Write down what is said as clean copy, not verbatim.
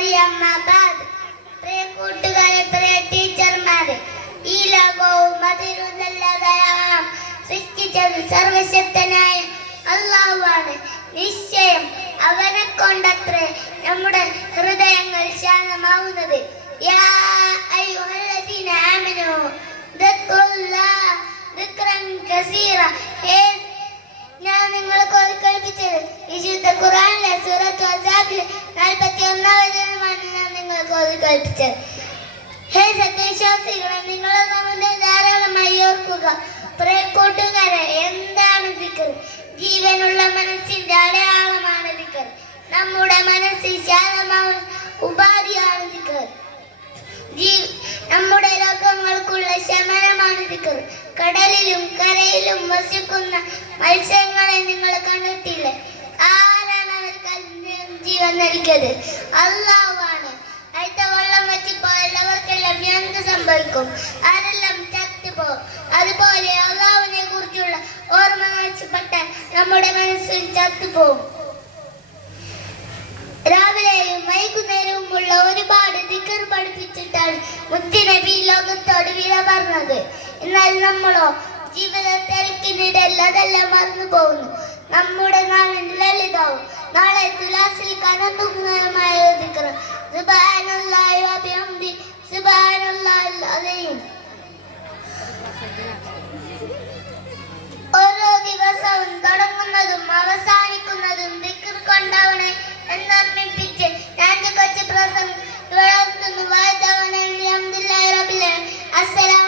പ്രിയ കൂട്ടുകാരെ, പ്രിയ ടീച്ചർമാരെ, ഈ ലോകവും അതിരുന്നല്ലതായാം സൃഷ്ടിച്ചത് സർവശക്തനായ അല്ലാഹുവാണ്. നിശ്ചയം അവനെ കൊണ്ടത്രേ നമ്മുടെ ഹൃദയങ്ങൾ ശാന്തമാവുന്നത്. യാ അയ്യുഹല്ലദീന ആമനൂ ദിക്റുല്ലാഹ ദിക്റൻ കസീറ. ഞാൻ നിങ്ങൾക്ക് ഓതിക്കേൾപ്പിച്ചത് വിശുദ്ധ ഖുർആനിലെ സൂറത്തുൽ അഹ്സാബിലെ 41-ാം വചനമാണ് ഞാൻ നിങ്ങൾക്ക് ഓതിക്കേൾപ്പിച്ചത്. ഹേ സത്യവിശ്വാസികളെ, നിങ്ങൾ നമ്മുടെ ധാരാളമായി ഓർക്കുക. പ്രിയ കൂട്ടുകാരെ, എന്താണ് ദിക്ർ? ജീവനുള്ള മനസ്സിന്റെ അടയാളമാണ് ദിക്ർ. നമ്മുടെ മനസ്സിൽ ശാന്തമായ ഉപാധിയാണ് ദിക്ർ. നമ്മുടെ രോഗങ്ങൾക്കുള്ള ശമനമാണ് ദിക്ർ. കടലിലും കരയിലും വസിക്കുന്ന മത്സ്യങ്ങളെ നിങ്ങൾ കണ്ടിട്ടില്ലേ? ആരാണ് അവർക്ക് ജീവൻ നൽകിയത്? അല്ലാഹുവാണ്. അടുത്ത വെള്ളം വെച്ച് പോയാൽ അവർക്കെല്ലാം എന്ത് സംഭവിക്കും? ആരെല്ലാം ചത്തുപോകും. അതുപോലെ അല്ലാഹുവിനെ കുറിച്ചുള്ള ഓർമ്മ നഷ്ടപ്പെട്ടാൽ നമ്മുടെ മനസ്സിൽ ചത്തുപോകും. രാവിലെയും വൈകുന്നേരവുമുള്ള ഒരുപാട് ദിക്ർ പഠിപ്പിച്ചിട്ടാണ് മുത്തുനബി ലോകത്തോട് വിട പറഞ്ഞത്. എന്നാൽ നമ്മളോ ജീവിത തിരക്കിനിടയിൽ അതെല്ലാം മറന്നു പോകുന്നു. നമ്മുടെ നാളിൽ ലളിതവും നാളെ തുലാസിൽ കനന്തുമായ ദിക്ർ സുബ്ഹാനല്ലാഹി വബിഹംദി സുബ്ഹാനല്ലാഹിൽ അലീം. ഓരോ ദിവസവും തുടങ്ങുന്നതും അവസാനിക്കുന്നതും ദിക്ർ കൊണ്ടാവണേ എന്നോർമ്മിപ്പിച്ച് ഞാൻ കൊച്ചു പ്രസംഗം വളർത്തുന്നു. അസ്സലാമു